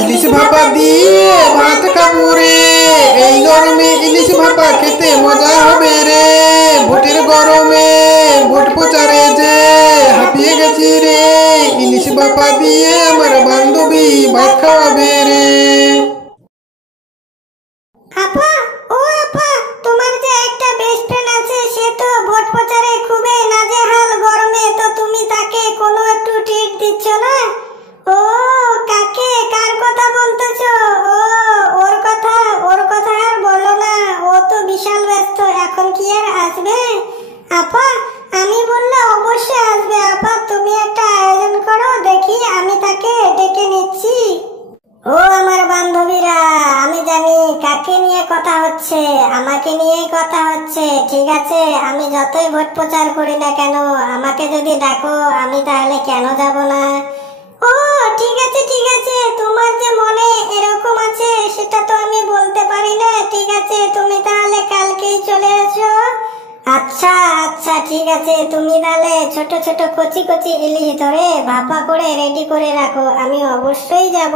ইলিশ ভাপা দিয়ে ভাত খাবো রে। এই গরমে ইলিশ ভাপা খেতে মজা হবে রে। ভোটের গরমে ভোট প্রচারে যে হাঁপিয়ে গেছি রে। ইলিশ ভাপা দিয়ে আমার বান্ধবী ভাত খাওয়াবে রে। আপা, ও আপা, তোমার যে একটা বেস্ট ফ্রেন্ড আছে, সে তো ভোট প্রচারে খুবই নাজেহাল গরমে, তো তুমি তাকে কোনো একটু ট্রিট দিচ্ছ না? ও কাকে, কার কথা বলতেছো? ও ওর কথা আর বলো না, ও তো বিশাল ব্যস্ত, এখন কি আর আসবে? আপা, আমি বললে অবশ্যই আসবে। আপা, তুমি একটা আয়োজন করো, দেখি আমি তাকে ডেকে নিচ্ছি। ও আমার বান্ধবীরা, আমি জানি কাকে নিয়ে কথা হচ্ছে, আমাকে নিয়েই কথা হচ্ছে। ঠিক আছে, আমি যতই ভোট প্রচার করি না কেন, আমাকে যদি ডাকো আমি তাহলে কেন যাব না? ও ঠিক আছে, তোমার যে মনে এরকম আছে সেটা তো আমি বলতে পারি না। ঠিক আছে, তুমি তাহলে কালকেই চলে এসো। আচ্ছা আচ্ছা, ঠিক আছে, তুমি তাহলে ছোট ছোট কচি কচি ইলিশ ধরে ভাপা করে রেডি করে রাখো, আমি অবশ্যই যাব।